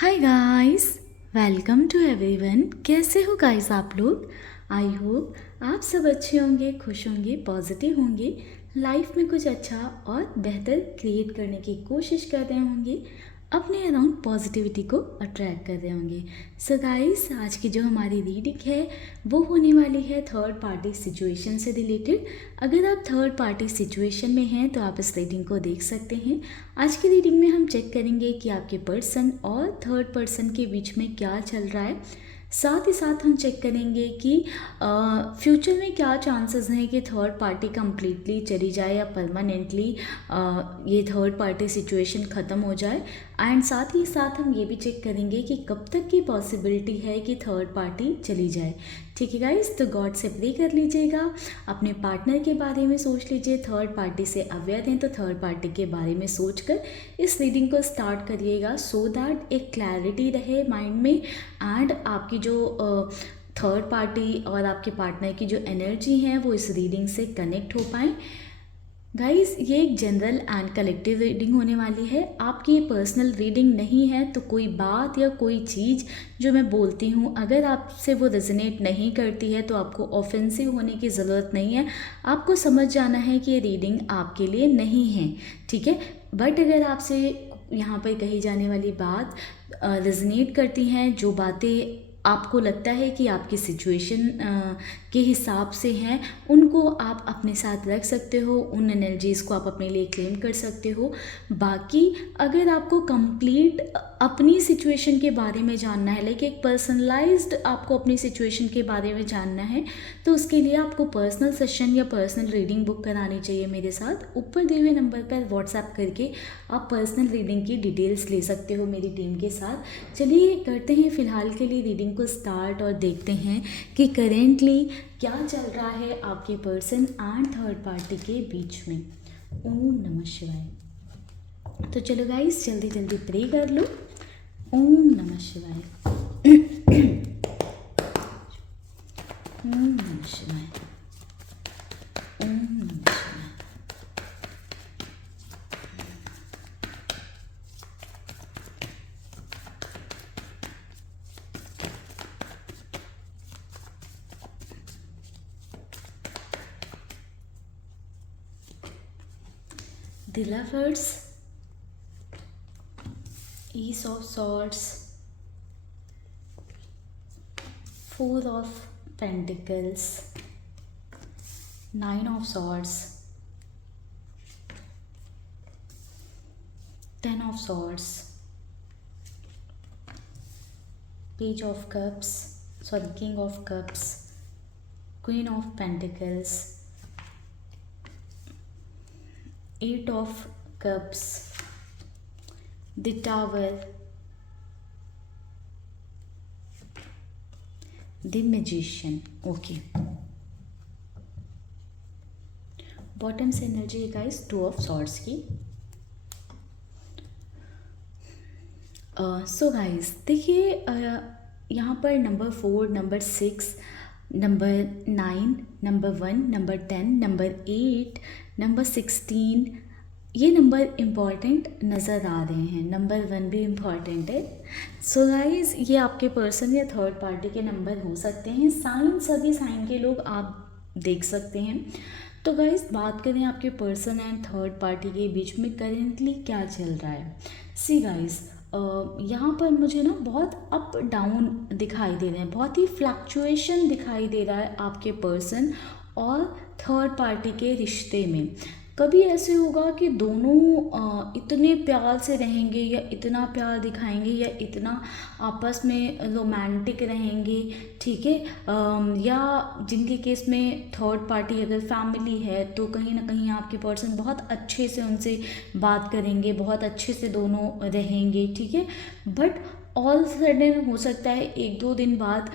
Hi guys, welcome to everyone. कैसे हो guys आप लोग? आई होप आप सब अच्छे होंगे, खुश होंगे, पॉजिटिव होंगे, लाइफ में कुछ अच्छा और बेहतर क्रिएट करने की कोशिश कर रहे होंगे, अपने अराउंड पॉजिटिविटी को अट्रैक्ट कर रहे होंगे। सो गाइस, आज की जो हमारी रीडिंग है वो होने वाली है थर्ड पार्टी सिचुएशन से रिलेटेड। अगर आप थर्ड पार्टी सिचुएशन में हैं तो आप इस रीडिंग को देख सकते हैं। आज की रीडिंग में हम चेक करेंगे कि आपके पर्सन और थर्ड पर्सन के बीच में क्या चल रहा है। साथ ही साथ हम चेक करेंगे कि फ्यूचर में क्या चांसेस हैं कि थर्ड पार्टी कम्प्लीटली चली जाए या परमानेंटली ये थर्ड पार्टी सिचुएशन ख़त्म हो जाए। एंड साथ ही साथ हम ये भी चेक करेंगे कि कब तक की पॉसिबिलिटी है कि थर्ड पार्टी चली जाए। ठीक है गाइस, तो गॉड से प्रे कर लीजिएगा, अपने पार्टनर के बारे में सोच लीजिए। थर्ड पार्टी से अवेयर हैं तो थर्ड पार्टी के बारे में सोचकर इस रीडिंग को स्टार्ट करिएगा, सो दैट एक क्लैरिटी रहे माइंड में एंड आपकी जो थर्ड पार्टी और आपके पार्टनर की जो एनर्जी है वो इस रीडिंग से कनेक्ट हो पाए। गाइस, ये एक जनरल एंड कलेक्टिव रीडिंग होने वाली है। आपकी ये पर्सनल रीडिंग नहीं है, तो कोई बात या कोई चीज़ जो मैं बोलती हूँ अगर आपसे वो रेजोनेट नहीं करती है तो आपको ऑफेंसिव होने की ज़रूरत नहीं है। आपको समझ जाना है कि ये रीडिंग आपके लिए नहीं है, ठीक है। बट अगर आपसे यहाँ पर कही जाने वाली बात रेजोनेट करती हैं, जो बातें आपको लगता है कि आपकी सिचुएशन के हिसाब से हैं, उनको आप अपने साथ रख सकते हो, उन एनर्जीज़ को आप अपने लिए क्लेम कर सकते हो। बाकी अगर आपको कंप्लीट अपनी सिचुएशन के बारे में जानना है, लाइक एक पर्सनलाइज्ड आपको अपनी सिचुएशन के बारे में जानना है, तो उसके लिए आपको पर्सनल सेशन या पर्सनल रीडिंग बुक करानी चाहिए मेरे साथ। ऊपर दिए हुए नंबर पर व्हाट्सएप करके आप पर्सनल रीडिंग की डिटेल्स ले सकते हो मेरी टीम के साथ। चलिए करते हैं फ़िलहाल के लिए रीडिंग को स्टार्ट और देखते हैं कि करेंटली क्या चल रहा है आपके पर्सन एंड थर्ड पार्टी के बीच में। ओम नमः शिवाय। तो चलो गाइस, जल्दी जल्दी प्रे कर लो। ओम नमः शिवाय। ओम नमः शिवाय। ओम नमः शिवाय। The Lovers, Ace of Swords, Four of Pentacles, Nine of Swords, Ten of Swords, Page of Cups, King of Cups, Queen of Pentacles, Eight of Cups, the Tower, the Magician. Okay. Bottom से energy है guys, two of swords की। So guys देखिए, यहाँ पर number 4, number 6, number 9, number 1, number 10, number 8, number 16, ये number important नज़र आ रहे हैं। नंबर 1 भी इम्पॉर्टेंट है। सो गाइस, ये आपके पर्सन या थर्ड पार्टी के नंबर हो सकते हैं। साइन, सभी साइन के लोग आप देख सकते हैं। तो गाइस, बात करें आपके पर्सन एंड थर्ड पार्टी के बीच में करेंटली क्या चल रहा है। सी गाइस, यहाँ पर मुझे ना बहुत अप डाउन दिखाई दे रहे हैं, बहुत ही फ्लक्चुएशन दिखाई दे रहा है आपके पर्सन और थर्ड पार्टी के रिश्ते में। कभी ऐसे होगा कि दोनों इतने प्यार से रहेंगे या इतना प्यार दिखाएंगे या इतना आपस में रोमांटिक रहेंगे, ठीक है। या जिनके केस में थर्ड पार्टी अगर फैमिली है तो कहीं ना कहीं आपके पर्सन बहुत अच्छे से उनसे बात करेंगे, बहुत अच्छे से दोनों रहेंगे, ठीक है। बट ऑल सडन हो सकता है 1-2 दिन बाद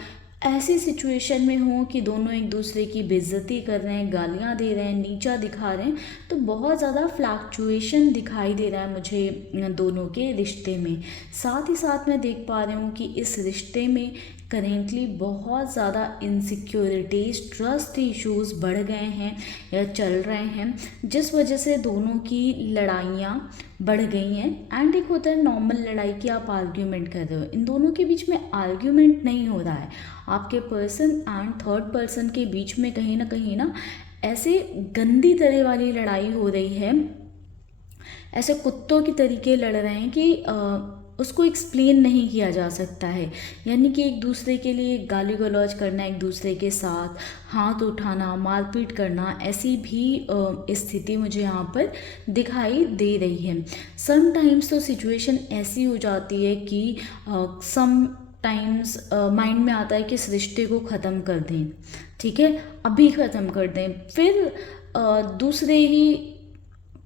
ऐसी सिचुएशन में हो कि दोनों एक दूसरे की बेइज्जती कर रहे हैं, गालियाँ दे रहे हैं, नीचा दिखा रहे हैं। तो बहुत ज़्यादा फ्लक्चुएशन दिखाई दे रहा है मुझे दोनों के रिश्ते में। साथ ही साथ मैं देख पा रही हूँ कि इस रिश्ते में करेंटली बहुत ज़्यादा इनसिक्योरिटीज़, ट्रस्ट इश्यूज बढ़ गए हैं या चल रहे हैं, जिस वजह से दोनों की लड़ाइयाँ बढ़ गई हैं। एंड एक होता है नॉर्मल लड़ाई की आप आर्ग्यूमेंट कर रहे हो, इन दोनों के बीच में आर्ग्यूमेंट नहीं हो रहा है, आपके पर्सन एंड थर्ड पर्सन के बीच में कहीं ना ऐसे गंदी तरह वाली लड़ाई हो रही है, ऐसे कुत्तों की तरीके लड़ रहे हैं कि उसको एक्सप्लेन नहीं किया जा सकता है। यानी कि एक दूसरे के लिए गाली गलौज करना, एक दूसरे के साथ हाथ उठाना, मारपीट करना, ऐसी भी स्थिति मुझे यहाँ पर दिखाई दे रही है। समटाइम्स तो सिचुएशन ऐसी हो जाती है कि सम टाइम्स माइंड में आता है कि इस रिश्ते को ख़त्म कर दें, ठीक है, अभी ख़त्म कर दें। फिर दूसरे ही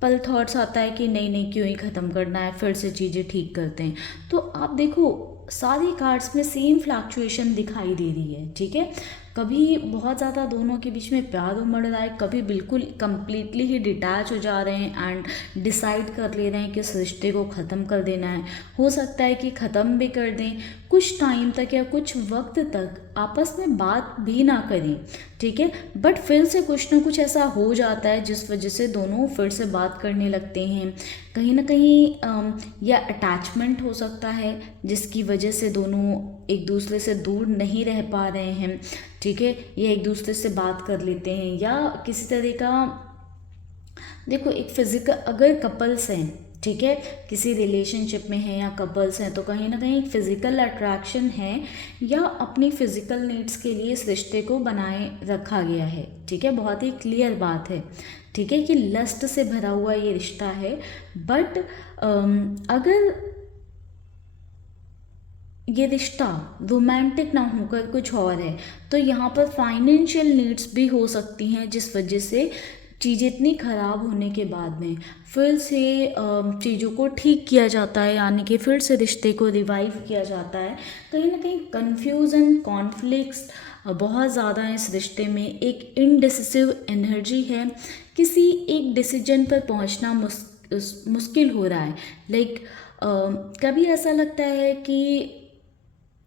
पल थॉट्स आता है कि नहीं नहीं क्यों ही ख़त्म करना है, फिर से चीज़ें ठीक करते हैं। तो आप देखो सारी कार्ड्स में सेम फ्लक्चुएशन दिखाई दे रही है, ठीक है। कभी बहुत ज़्यादा दोनों के बीच में प्यार उमड़ रहा है, कभी बिल्कुल कंप्लीटली ही डिटैच हो जा रहे हैं एंड डिसाइड कर ले रहे हैं कि इस रिश्ते को ख़त्म कर देना है। हो सकता है कि ख़त्म भी कर दें, कुछ टाइम तक या कुछ वक्त तक आपस में बात भी ना करें, ठीक है, बट फिर से कुछ ना कुछ ऐसा हो जाता है जिस वजह से दोनों फिर से बात करने लगते हैं। कहीं ना कहीं या अटैचमेंट हो सकता है जिसकी वजह से दोनों एक दूसरे से दूर नहीं रह पा रहे हैं, ठीक है, या एक दूसरे से बात कर लेते हैं, या किसी तरह का देखो एक फिजिकल, अगर कपल्स हैं, ठीक है, किसी रिलेशनशिप में हैं या कपल्स हैं, तो कहीं ना कहीं एक फिजिकल अट्रैक्शन है या अपनी फिजिकल नीड्स के लिए इस रिश्ते को बनाए रखा गया है, ठीक है, बहुत ही क्लियर बात है, ठीक है, कि लस्ट से भरा हुआ ये रिश्ता है। बट अगर ये रिश्ता रोमांटिक ना होकर कुछ और है तो यहाँ पर फाइनेंशियल नीड्स भी हो सकती हैं, जिस वजह से चीज़ें इतनी ख़राब होने के बाद में फिर से चीज़ों को ठीक किया जाता है, यानी कि फिर से रिश्ते को रिवाइव किया जाता है। कहीं ना कहीं कन्फ्यूज़न, कॉन्फ्लिक्ट्स बहुत ज़्यादा है इस रिश्ते में, एक इनडिसिसिव एनर्जी है, किसी एक डिसीजन पर पहुंचना मुश्किल हो रहा है। लाइक कभी ऐसा लगता है कि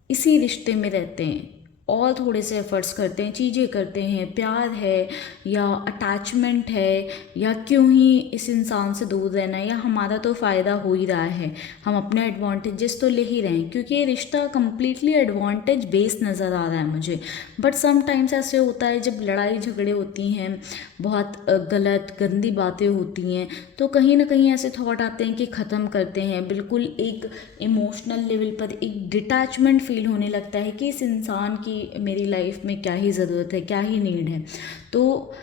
इसी रिश्ते में रहते हैं और थोड़े से एफर्ट्स करते हैं, चीज़ें करते हैं, प्यार है या अटैचमेंट है, या क्यों ही इस इंसान से दूर रहना है, या हमारा तो फ़ायदा हो ही रहा है, हम अपने एडवांटेजेस तो ले ही रहे हैं, क्योंकि ये रिश्ता कम्प्लीटली एडवांटेज बेस्ड नज़र आ रहा है मुझे। बट समटाइम्स ऐसे होता है जब लड़ाई झगड़े होती हैं, बहुत गलत गंदी बातें होती हैं, तो कहीं ना कहीं ऐसे थॉट आते हैं कि ख़त्म करते हैं, बिल्कुल एक इमोशनल लेवल पर एक डिटैचमेंट फील होने लगता है कि इस इंसान की मेरी लाइफ में क्या ही ज़रूरत है, क्या ही नीड है। तो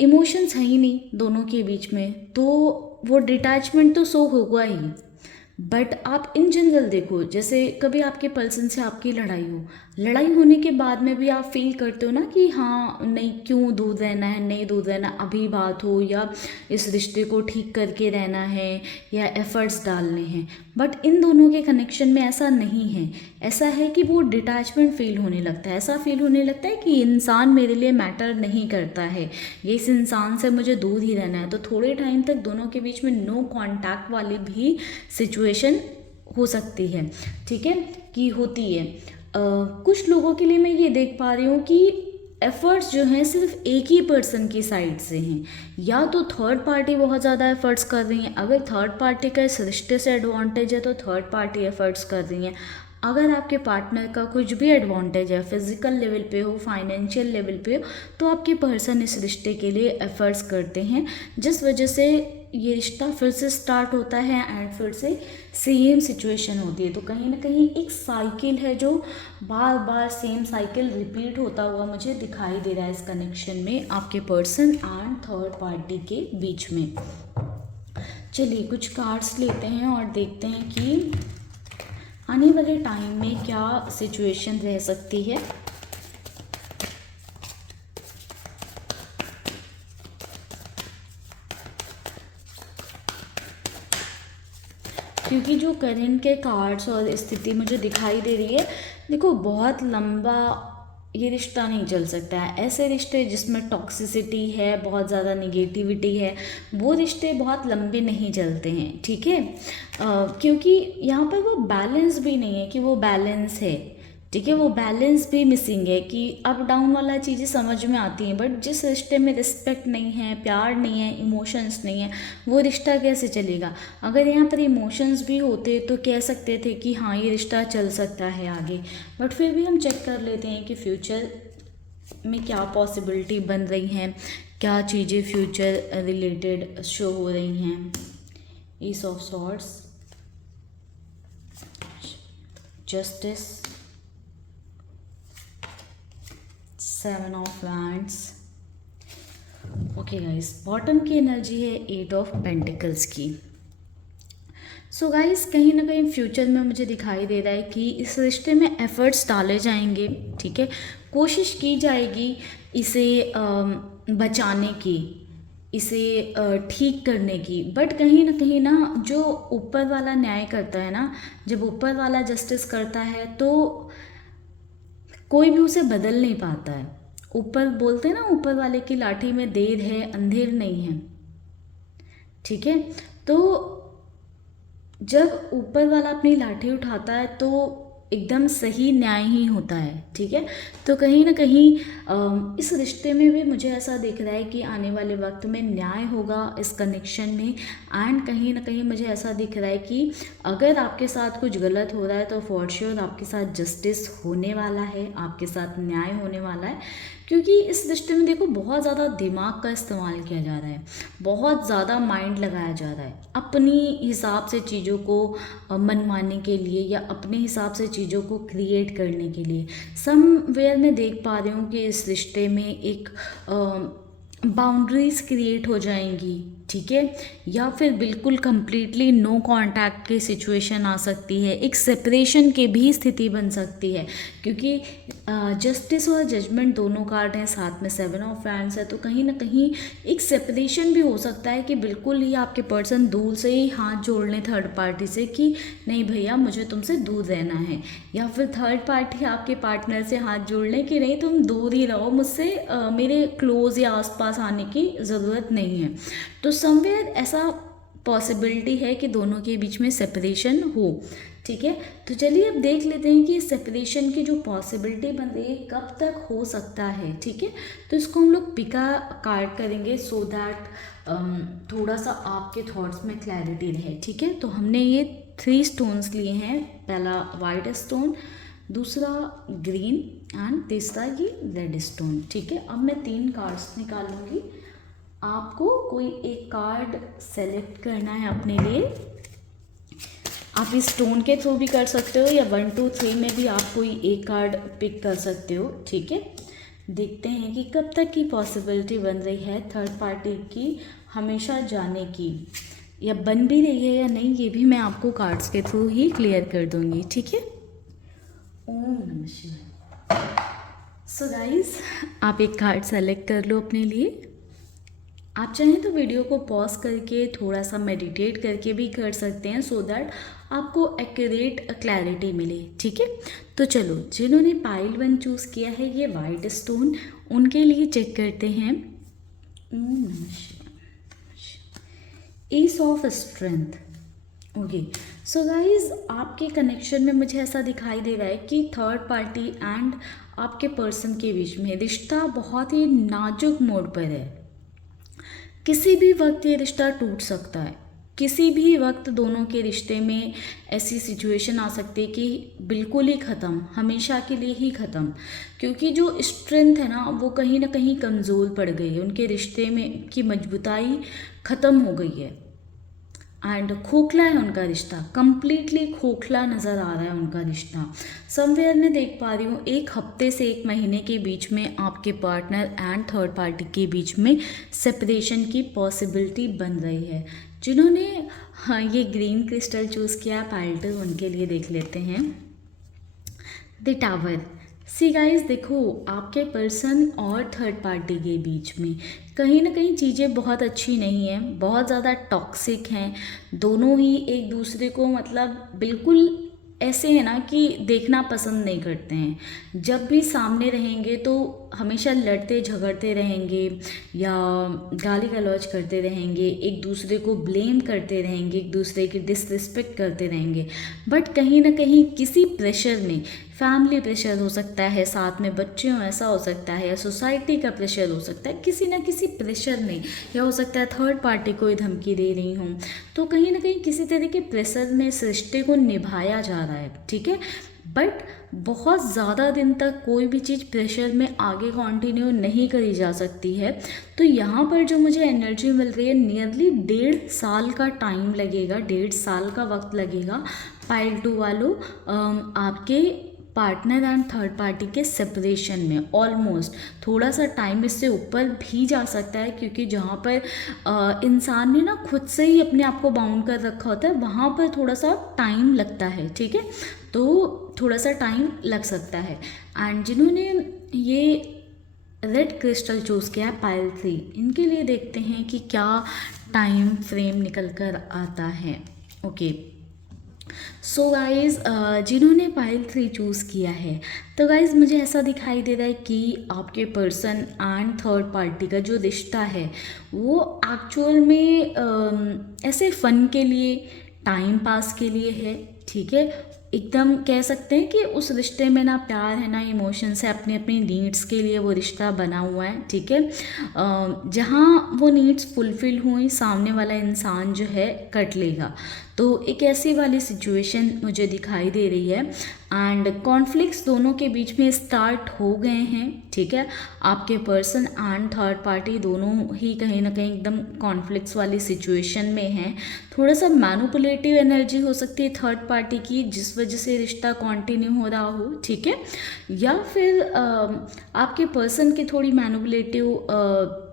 इमोशंस है ही नहीं दोनों के बीच में, तो वो डिटैचमेंट तो सो होगा ही। बट आप इन जनरल देखो, जैसे कभी आपके पर्सन से आपकी लड़ाई हो, लड़ाई होने के बाद में भी आप फील करते हो ना कि हाँ नहीं क्यों दूर रहना है, नहीं दूर रहना, अभी बात हो या इस रिश्ते को ठीक करके रहना है या एफर्ट्स डालने हैं। बट इन दोनों के कनेक्शन में ऐसा नहीं है, ऐसा है कि वो डिटैचमेंट फील होने लगता है, ऐसा फील होने लगता है कि इंसान मेरे लिए मैटर नहीं करता है, ये इस इंसान से मुझे दूर ही रहना है। तो थोड़े टाइम तक दोनों के बीच में नो कॉन्टैक्ट वाली भी सिचुएशन हो सकती है, ठीक है, कि होती है। कुछ लोगों के लिए मैं ये देख पा रही हूँ कि एफ़र्ट्स जो हैं सिर्फ एक ही पर्सन की साइड से हैं, या तो थर्ड पार्टी बहुत ज़्यादा एफ़र्ट्स कर रही हैं, अगर थर्ड पार्टी का इस रिश्ते से एडवांटेज है तो थर्ड पार्टी एफ़र्ट्स कर रही हैं, अगर आपके पार्टनर का कुछ भी एडवांटेज है, फिजिकल लेवल पे हो, फाइनेंशियल लेवल पे हो, तो आपके पर्सन इस रिश्ते के लिए एफ़र्ट्स करते हैं, जिस वजह से ये रिश्ता फिर से स्टार्ट होता है एंड फिर से सेम सिचुएशन होती है। तो कहीं ना कहीं एक साइकिल है जो बार बार सेम साइकिल रिपीट होता हुआ मुझे दिखाई दे रहा है इस कनेक्शन में आपके पर्सन एंड थर्ड पार्टी के बीच में। चलिए कुछ कार्ड्स लेते हैं और देखते हैं कि आने वाले टाइम में क्या सिचुएशन रह सकती है। क्योंकि जो करंट के कार्ड्स और स्थिति मुझे दिखाई दे रही है, देखो बहुत लंबा ये रिश्ता नहीं चल सकता है। ऐसे रिश्ते जिसमें टॉक्सिसिटी है, बहुत ज़्यादा निगेटिविटी है, वो रिश्ते बहुत लंबे नहीं चलते हैं, ठीक है, क्योंकि यहाँ पर वो बैलेंस भी नहीं है कि वो बैलेंस है, ठीक है, वो बैलेंस भी मिसिंग है कि अप डाउन वाला चीज़ें समझ में आती हैं, बट जिस रिश्ते में रिस्पेक्ट नहीं है, प्यार नहीं है, इमोशंस नहीं है, वो रिश्ता कैसे चलेगा। अगर यहाँ पर इमोशंस भी होते तो कह सकते थे कि हाँ ये रिश्ता चल सकता है आगे, बट फिर भी हम चेक कर लेते हैं कि फ्यूचर में क्या पॉसिबिलिटी बन रही हैं, क्या चीज़ें फ्यूचर रिलेटेड शो हो रही हैं। Ace of swords, justice, seven of wands. Okay guys, bottom की एनर्जी है एट ऑफ पेंटिकल्स की। सो गाइस, कहीं ना कहीं फ्यूचर में मुझे दिखाई दे रहा है कि इस रिश्ते में एफर्ट्स डाले जाएंगे, ठीक है, कोशिश की जाएगी इसे बचाने की, इसे ठीक करने की, बट कहीं ना जो ऊपर वाला न्याय करता है ना, जब ऊपर वाला जस्टिस करता है तो कोई भी उसे बदल नहीं पाता है। ऊपर बोलते हैं ना, ऊपर वाले की लाठी में देर है अंधेर नहीं है, ठीक है। तो जब ऊपर वाला अपनी लाठी उठाता है तो एकदम सही न्याय ही होता है, ठीक है। तो कहीं ना कहीं इस रिश्ते में भी मुझे ऐसा दिख रहा है कि आने वाले वक्त में न्याय होगा इस कनेक्शन में। एंड कहीं ना कहीं मुझे ऐसा दिख रहा है कि अगर आपके साथ कुछ गलत हो रहा है तो फॉर श्योर आपके साथ जस्टिस होने वाला है, आपके साथ न्याय होने वाला है, क्योंकि इस रिश्ते में देखो बहुत ज़्यादा दिमाग का इस्तेमाल किया जा रहा है, बहुत ज़्यादा माइंड लगाया जा रहा है अपनी हिसाब से चीज़ों को मनवाने के लिए या अपने हिसाब से चीज़ों को क्रिएट करने के लिए। समवेयर मैं देख पा रही हूँ कि इस रिश्ते में एक बाउंड्रीज क्रिएट हो जाएंगी, ठीक है, या फिर बिल्कुल कंप्लीटली नो कांटेक्ट की सिचुएशन आ सकती है, एक सेपरेशन की भी स्थिति बन सकती है, क्योंकि जस्टिस और जजमेंट दोनों कार्ड हैं, साथ में सेवन ऑफ वैंड्स है, तो कहीं ना कहीं एक सेपरेशन भी हो सकता है कि बिल्कुल ही आपके पर्सन दूर से ही हाथ जोड़ लें थर्ड पार्टी से कि नहीं भैया मुझे तुमसे दूर रहना है, या फिर थर्ड पार्टी आपके पार्टनर से हाथ जोड़ लें कि नहीं तुम दूर ही रहो मुझसे, मेरे क्लोज या आसपास आने की ज़रूरत नहीं है। तो समवेयर ऐसा पॉसिबिलिटी है कि दोनों के बीच में सेपरेशन हो, ठीक है। तो चलिए अब देख लेते हैं कि सेपरेशन की जो पॉसिबिलिटी बन रही है कब तक हो सकता है, ठीक है। तो इसको हम लोग पिका कार्ड करेंगे सो दैट थोड़ा सा आपके थॉट्स में क्लैरिटी रहे, ठीक है। तो हमने ये 3 स्टोन्स लिए हैं, पहला वाइट स्टोन, दूसरा ग्रीन एंड तीसरा ये रेड स्टोन, ठीक है। अब मैं 3 कार्ड्स निकालूंगी, आपको कोई एक कार्ड सेलेक्ट करना है अपने लिए। आप इस स्टोन के थ्रू भी कर सकते हो या 1 2 3 में भी आप कोई एक कार्ड पिक कर सकते हो, ठीक है। देखते हैं कि कब तक की पॉसिबिलिटी बन रही है थर्ड पार्टी की हमेशा जाने की, या बन भी रही है या नहीं, ये भी मैं आपको कार्ड्स के थ्रू ही क्लियर कर दूंगी, ठीक है। ओम नमः शिवाय। सो गाइस, आप एक कार्ड सेलेक्ट कर लो अपने लिए। आप चाहें तो वीडियो को पॉज करके थोड़ा सा मेडिटेट करके भी कर सकते हैं सो दैट आपको एक्यूरेट क्लैरिटी मिले, ठीक है। तो चलो, जिन्होंने पाइल 1 चूज़ किया है ये वाइट स्टोन, उनके लिए चेक करते हैं। ओम नमः शिवाय। S of strength. Okay, so guys आपके कनेक्शन में मुझे ऐसा दिखाई दे रहा है कि थर्ड पार्टी एंड आपके पर्सन के बीच में रिश्ता बहुत ही नाजुक मोड पर है। किसी भी वक्त ये रिश्ता टूट सकता है, किसी भी वक्त दोनों के रिश्ते में ऐसी सिचुएशन आ सकती है कि बिल्कुल ही ख़त्म, हमेशा के लिए ही ख़त्म, क्योंकि जो स्ट्रेंथ है ना वो कहीं ना कहीं कमज़ोर पड़ गई है, उनके रिश्ते में की मजबूताई ख़त्म हो गई है एंड खोखला है उनका रिश्ता, कंप्लीटली खोखला नज़र आ रहा है उनका रिश्ता। समवेयर मैं देख पा रही हूँ 1 हफ्ते से 1 महीने के बीच में आपके पार्टनर एंड थर्ड पार्टी के बीच में सेपरेशन की पॉसिबिलिटी बन रही है। जिन्होंने हाँ ये ग्रीन क्रिस्टल चूज़ किया पाइल्टर, उनके लिए देख लेते हैं द टावर। सी गाइस, देखो आपके पर्सन और थर्ड पार्टी के बीच में कहीं ना कहीं चीज़ें बहुत अच्छी नहीं हैं, बहुत ज़्यादा टॉक्सिक हैं, दोनों ही एक दूसरे को मतलब बिल्कुल ऐसे है ना कि देखना पसंद नहीं करते हैं। जब भी सामने रहेंगे तो हमेशा लड़ते झगड़ते रहेंगे या गाली गलौज करते रहेंगे, एक दूसरे को ब्लेम करते रहेंगे, एक दूसरे की डिसरिस्पेक्ट करते रहेंगे, बट कहीं ना कहीं किसी प्रेशर में, फैमिली प्रेशर हो सकता है, साथ में बच्चे हों ऐसा हो सकता है, या सोसाइटी का प्रेशर हो सकता है, किसी ना किसी प्रेशर में, या हो सकता है थर्ड पार्टी कोई धमकी दे रही हूँ, तो कहीं ना कहीं किसी तरह के प्रेशर में इस रिश्ते को निभाया जा रहा है, ठीक है। बट बहुत ज़्यादा दिन तक कोई भी चीज़ प्रेशर में आगे कंटिन्यू नहीं करी जा सकती है। तो यहाँ पर जो मुझे एनर्जी मिल रही है, नियरली 1.5 साल का टाइम लगेगा, 1.5 साल का वक्त लगेगा पाइल 2 वालों आपके पार्टनर एंड थर्ड पार्टी के सेपरेशन में। ऑलमोस्ट थोड़ा सा टाइम इससे ऊपर भी जा सकता है, क्योंकि जहाँ पर इंसान ने ना खुद से ही अपने आप को बाउंड कर रखा होता है, वहाँ पर थोड़ा सा टाइम लगता है, ठीक है। तो थोड़ा सा टाइम लग सकता है। एंड जिन्होंने ये रेड क्रिस्टल चूज़ किया है पाइल 3, इनके लिए देखते हैं कि क्या टाइम फ्रेम निकल कर आता है। ओके, सो गाइज़ जिन्होंने पाइल 3 चूज़ किया है, तो गाइज़ मुझे ऐसा दिखाई दे रहा है कि आपके पर्सन एंड थर्ड पार्टी का जो रिश्ता है वो एक्चुअल में ऐसे फ़न के लिए, टाइम पास के लिए है, ठीक है। एकदम कह सकते हैं कि उस रिश्ते में ना प्यार है ना इमोशंस है, अपनी अपनी नीड्स के लिए वो रिश्ता बना हुआ है, ठीक है। जहाँ वो नीड्स फुलफ़िल हुई, सामने वाला इंसान जो है कट लेगा। तो एक ऐसी वाली सिचुएशन मुझे दिखाई दे रही है। एंड कॉन्फ्लिक्ट्स दोनों के बीच में स्टार्ट हो गए हैं, ठीक है। आपके पर्सन एंड थर्ड पार्टी दोनों ही कहीं ना कहीं एकदम कॉन्फ्लिक्ट्स वाली सिचुएशन में हैं। थोड़ा सा मैनिपुलेटिव एनर्जी हो सकती है थर्ड पार्टी की, जिस वजह से रिश्ता कंटिन्यू हो रहा हो, ठीक है। या फिर आपके पर्सन की थोड़ी मैनिपुलेटिव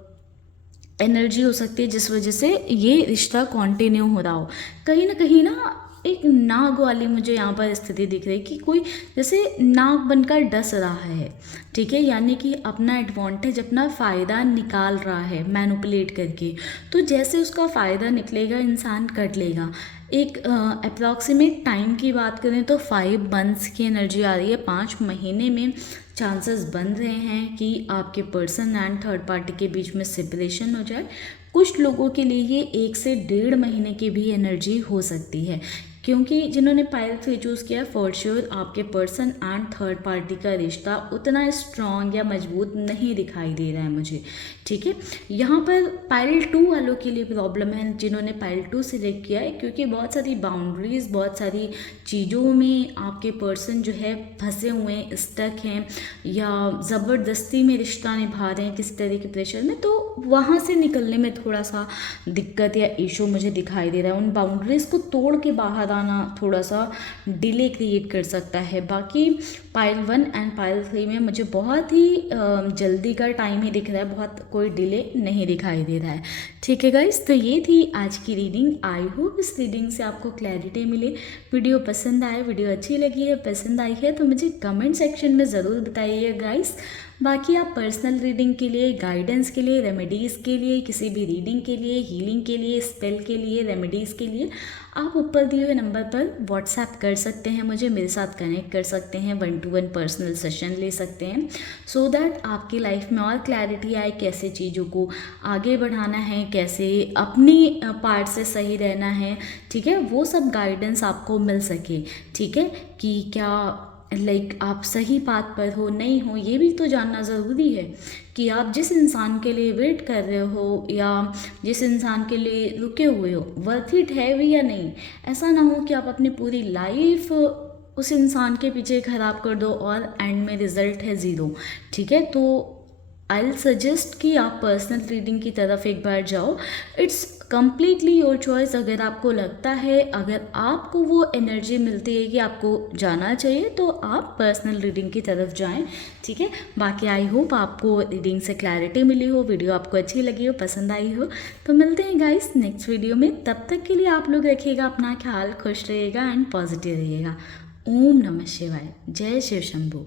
एनर्जी हो सकती है, जिस वजह से ये रिश्ता कंटिन्यू हो रहा हो। कहीं ना एक नाग वाली मुझे यहाँ पर स्थिति दिख रही है कि कोई जैसे नाग बनकर डस रहा है, ठीक है, यानी कि अपना एडवांटेज, अपना फ़ायदा निकाल रहा है मैनिपुलेट करके। तो जैसे उसका फ़ायदा निकलेगा इंसान कट लेगा। एक अप्रॉक्सीमेट टाइम की बात करें तो 5 मंथ्स की एनर्जी आ रही है, 5 महीने में चांसेस बन रहे हैं कि आपके पर्सन एंड थर्ड पार्टी के बीच में सेपरेशन हो जाए। कुछ लोगों के लिए ये 1 से 1.5 महीने की भी एनर्जी हो सकती है, क्योंकि जिन्होंने पाइल 3 चूज़ किया, फॉर श्योर आपके पर्सन एंड थर्ड पार्टी का रिश्ता उतना स्ट्रॉन्ग या मजबूत नहीं दिखाई दे रहा है मुझे, ठीक है। यहाँ पर पाइल 2 वालों के लिए प्रॉब्लम है, जिन्होंने पाइल 2 सिलेक्ट किया है, क्योंकि बहुत सारी बाउंड्रीज, बहुत सारी चीज़ों में आपके पर्सन जो है फंसे हुए हैं, स्टक हैं, या ज़बरदस्ती में रिश्ता निभा रहे हैं किसी तरह के प्रेशर में। तो वहाँ से निकलने में थोड़ा सा दिक्कत या इशू मुझे दिखाई दे रहा है। उन बाउंड्रीज़ को तोड़ के बाहर आना थोड़ा सा डिले क्रिएट कर सकता है। बाकी पाइल 1 एंड पाइल 3 में मुझे बहुत ही जल्दी का टाइम ही दिख रहा है, बहुत कोई डिले नहीं दिखाई दे रहा है, ठीक है गाइस। तो ये थी आज की रीडिंग। आई होप इस रीडिंग से आपको क्लैरिटी मिले। वीडियो पसंद आए, वीडियो अच्छी लगी है, पसंद आई है, तो मुझे कमेंट सेक्शन में ज़रूर बताइए गाइस। बाकी आप पर्सनल रीडिंग के लिए, गाइडेंस के लिए, रेमेडीज़ के लिए, किसी भी रीडिंग के लिए, हीलिंग के लिए, स्पेल के लिए, रेमेडीज़ के लिए आप ऊपर दिए हुए नंबर पर व्हाट्सएप कर सकते हैं मुझे, मेरे साथ कनेक्ट कर सकते हैं, 1-to-1 पर्सनल सेशन ले सकते हैं, सो दैट आपकी लाइफ में और क्लैरिटी आए, कैसे चीज़ों को आगे बढ़ाना है, कैसे अपनी पार्ट से सही रहना है, ठीक है। वो सब गाइडेंस आपको मिल सके, ठीक है, कि क्या आप सही पाथ पर हो नहीं हो, ये भी तो जानना ज़रूरी है कि आप जिस इंसान के लिए वेट कर रहे हो या जिस इंसान के लिए रुके हुए हो, वर्थ इट है भी या नहीं। ऐसा ना हो कि आप अपनी पूरी लाइफ उस इंसान के पीछे ख़राब कर दो और एंड में रिज़ल्ट है 0, ठीक है। तो आई विल सजेस्ट कि आप पर्सनल रीडिंग की तरफ एक बार जाओ। It's completely your choice. अगर आपको लगता है, अगर आपको वो एनर्जी मिलती है कि आपको जाना चाहिए, तो आप पर्सनल रीडिंग की तरफ जाएं, ठीक है। बाकी आई होप आपको रीडिंग से क्लैरिटी मिली हो, वीडियो आपको अच्छी लगी हो, पसंद आई हो। तो मिलते हैं गाइस नेक्स्ट वीडियो में। तब तक के लिए आप लोग रखिएगा अपना ख्याल, खुश रहिएगा एंड पॉजिटिव रहिएगा। ओम नमः शिवाय। जय शिव शंभू।